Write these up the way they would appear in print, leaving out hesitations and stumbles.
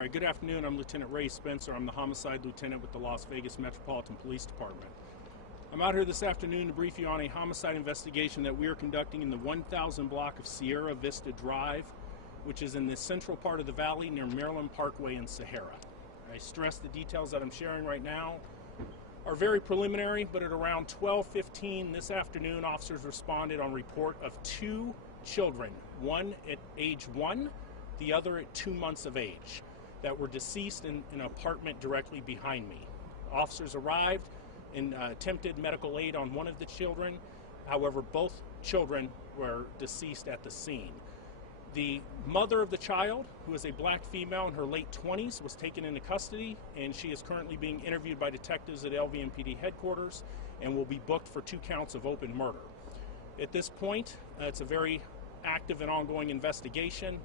All right, good afternoon. I'm Lieutenant Ray Spencer. I'm the Homicide Lieutenant with the Las Vegas Metropolitan Police Department. I'm out here this afternoon to brief you on a homicide investigation that we are conducting in the 1000 block of Sierra Vista Drive, which is in the central part of the valley near Maryland Parkway in Sahara. I stress the details that I'm sharing right now are very preliminary, but at around 12:15 this afternoon, officers responded on report of two children, one at age 1, the other at 2 months of age, that were deceased in an apartment directly behind me. Officers arrived and attempted medical aid on one of the children. However, both children were deceased at the scene. The mother of the child, who is a black female in her late 20s, was taken into custody, and she is currently being interviewed by detectives at LVMPD headquarters and will be booked for 2 counts of open murder. At this point, it's a very active and ongoing investigation.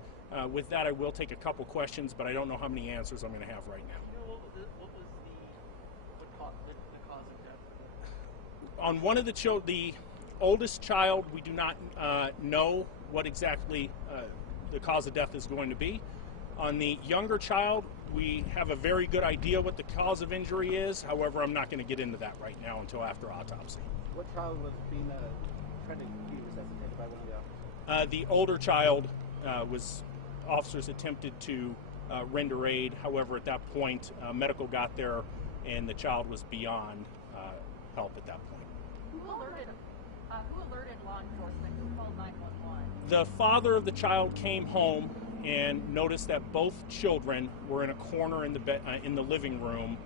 With that, I will take a couple questions, but I don't know how many answers I'm going to have right now. You know, what was the cause of death? On one of the oldest child, we do not know what exactly the cause of death is going to be. On the younger child, we have a very good idea what the cause of injury is. However, I'm not going to get into that right now until after autopsy. What child was being tried to be resuscitated by one of the officers? The older child officers attempted to render aid. However, at that point, medical got there and the child was beyond help at that point. Who alerted law enforcement? Who called 911? The father of the child came home and noticed that both children were in a corner in the living room,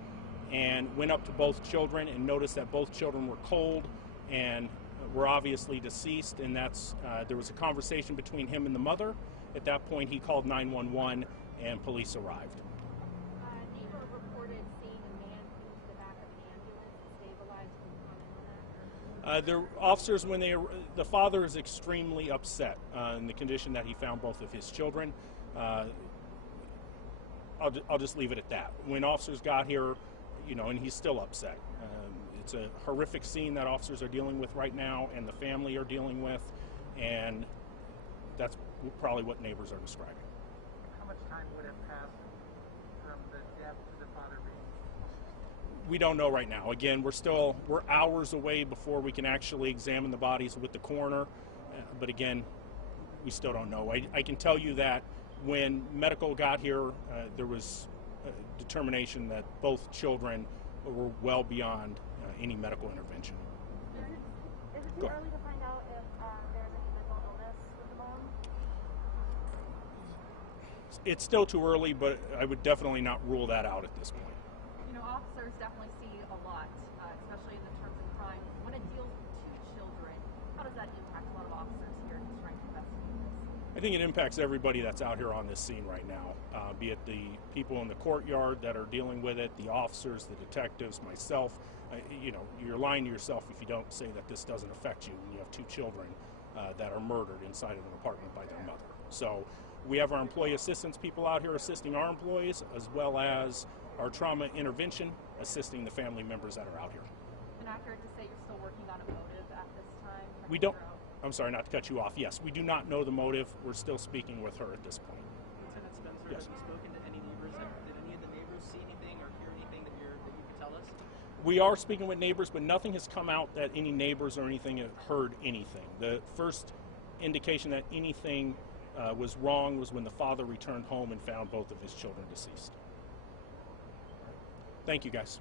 and went up to both children and noticed that both children were cold and were obviously deceased, and there was a conversation between him and the mother. At that point, he called 911 and police arrived. A neighbor reported seeing a man move to the back of an ambulance and stabilize. Can you comment on that? The officers, the father is extremely upset in the condition that he found both of his children. I'll just leave it at that. When officers got here, and he's still upset. It's a horrific scene that officers are dealing with right now, and the family are dealing with, and that's probably what neighbors are describing. How much time would have passed from the death to the father being? We don't know right now. Again, we're hours away before we can actually examine the bodies with the coroner. But again, we still don't know. I can tell you that when medical got here, there was a determination that both children were well beyond any medical intervention. Is it too early to find out if there's any mental illness with the mom? It's still too early, but I would definitely not rule that out at this point. Officers definitely see a lot, especially in the terms of crime. When it deals with 2 children, how does that impact a lot of officers here who's trying to investigate this? I think it impacts everybody that's out here on this scene right now, be it the people in the courtyard that are dealing with it, the officers, the detectives, myself. You're lying to yourself if you don't say that this doesn't affect you when you have 2 children that are murdered inside of an apartment by their mother. So we have our employee assistance people out here assisting our employees, as well as our trauma intervention assisting the family members that are out here. And accurate to say you're still working on a motive at this time? We don't. I'm sorry, not to cut you off. Yes, we do not know the motive. We're still speaking with her at this point. Lieutenant Spencer, Yes. have you spoken to any neighbors? Did any of the neighbors see anything or hear anything that you could tell us? We are speaking with neighbors, but nothing has come out that any neighbors or anything have heard anything. The first indication that anything was wrong was when the father returned home and found both of his children deceased. Thank you, guys.